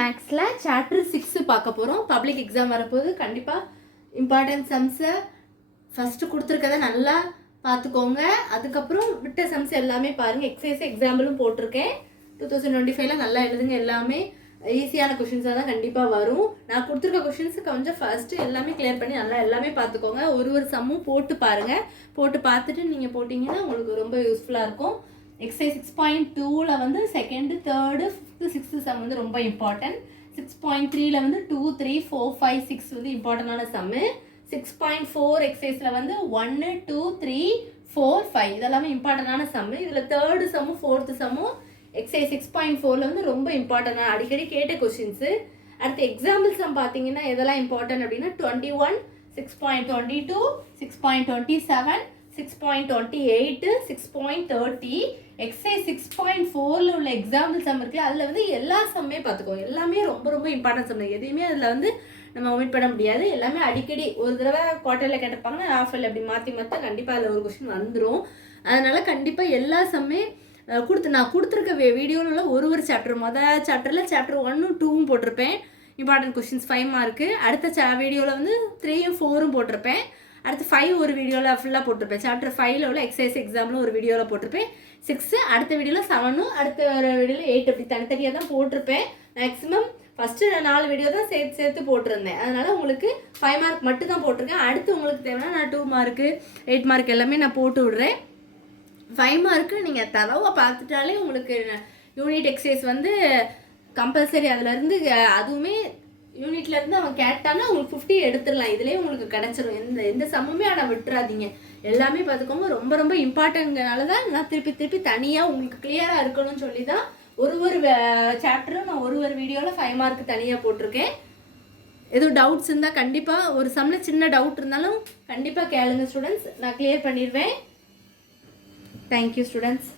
மேக்ஸில் சாப்டர் 6 பார்க்க போகிறோம். பப்ளிக் எக்ஸாம் வரப்போது. கண்டிப்பாக இம்பார்ட்டன்ட் சம்ஸை ஃபஸ்ட்டு கொடுத்துருக்கதை நல்லா பார்த்துக்கோங்க. அதுக்கப்புறம் விட்ட சம்ஸ் எல்லாமே பாருங்கள். எக்ஸசைஸ் எக்ஸாம்பிளும் போட்டிருக்கேன். 2025 நல்லா எழுதுங்க. எல்லாமே ஈஸியான கொஷின்ஸாக தான் கண்டிப்பாக வரும். நான் கொடுத்துருக்க கொஷின்ஸு கொஞ்சம் ஃபஸ்ட்டு எல்லாமே கிளியர் பண்ணி நல்லா எல்லாமே பார்த்துக்கோங்க. ஒரு சம்மும் போட்டு பாருங்கள். போட்டு பார்த்துட்டு நீங்கள் போட்டிங்கன்னா உங்களுக்கு ரொம்ப யூஸ்ஃபுல்லாக இருக்கும். எக்ஸசைஸ் 6.2 வந்து second, third, 5th, 6th some வந்து ரொம்ப இம்பார்ட்டன்ட். 6.3 வந்து 2, 3, 4, 5, 6 வந்து இம்பார்ட்டண்டான சம்மு. 6.4 எக்ஸசைஸில் வந்து 1, 2, 3, 4, 5 இதெல்லாமே இம்பார்ட்டண்டான சம்மு. இதில் தேர்டு சம்மும் 4th சம்மும் எக்ஸசைஸ் 6.4 வந்து ரொம்ப இம்பார்ட்டண்டான அடிக்கடி கேட்ட கொஷின்ஸு. அடுத்து எக்ஸாம்பிள் சம் பார்த்தீங்கன்னா எதெல்லாம் இம்பார்ட்டன்ட் அப்படின்னா 21, 6.22, 6.27, 6.28, 6.30. எக்ஸசைஸ் 6.4 உள்ள எக்ஸாம்பிள் சம் இருக்குல்ல, அதில் வந்து எல்லா சம்மே பார்த்துக்கோங்க. எல்லாமே ரொம்ப ரொம்ப இம்பார்ட்டன்ட் சம். எதையுமே அதில் வந்து நம்ம ஒமிட் பண்ண முடியாது. எல்லாமே அடிக்கடி ஒரு தடவை குவார்ட்டரில் கேட்டிருப்பாங்க, ஹாஃபில் அப்படி மாற்றி கண்டிப்பாக அதில் ஒரு கொஸ்டின் வந்துடும். அதனால் கண்டிப்பாக எல்லா சம்மே நான் கொடுத்துருக்க வீடியோவில் ஒரு சாப்டர் மொதல் சாப்டரில் சாப்டர் 1, 2 போட்டிருப்பேன். Important questions 5 mark. அடுத்த வீடியோவில் வந்து 3, 4 போட்டிருப்பேன். அடுத்து 5 ஒரு வீடியோவில் ஃபுல்லாக போட்டிருப்பேன். சாப்டர் 5 உள்ள எக்ஸசைஸ் எக்ஸாம்பிள் ஒரு வீடியோவில் போட்டிருப்பேன். 6 அடுத்த வீடியோவில் 7, அடுத்த வீடியோவில் 8 அப்படி தனித்தனியாக தான் போட்டிருப்பேன். மேக்ஸிமம் ஃபஸ்ட்டு 4 வீடியோ தான் சேர்த்து போட்டிருந்தேன். அதனால் உங்களுக்கு 5 மார்க் மட்டும் தான் போட்டிருக்கேன். அடுத்து உங்களுக்கு தேவைன்னா நான் 2 மார்க்கு 8 மார்க் எல்லாமே நான் போட்டு விடுறேன். 5 மார்க்கு நீங்கள் தரவாக பார்த்துட்டாலே உங்களுக்கு யூனிட் எக்ஸசைஸ் வந்து கம்பல்சரி. அதுலேருந்து அதுவுமே யூனிட்லேருந்து அவன் கேட்டான்னா உங்களுக்கு 50 எடுத்துடலாம். இதுலேயே உங்களுக்கு கிடச்சிரும். எந்த சமமே ஆனால் விட்டுறாதீங்க. எல்லாமே பார்த்துக்கோங்க. ரொம்ப ரொம்ப இம்பார்ட்டன்ட்னால தான் நான் திருப்பி தனியாக உங்களுக்கு கிளியராக இருக்கணும்னு சொல்லி தான் ஒரு சாப்டரும் நான் ஒரு வீடியோவில் 5 மார்க் தனியாக போட்டிருக்கேன். எதுவும் டவுட்ஸ் இருந்தால் கண்டிப்பாக ஒரு சம்மில் சின்ன டவுட் இருந்தாலும் கண்டிப்பாக கேளுங்க ஸ்டூடெண்ட்ஸ். நான் கிளியர் பண்ணிடுவேன். Thank you students.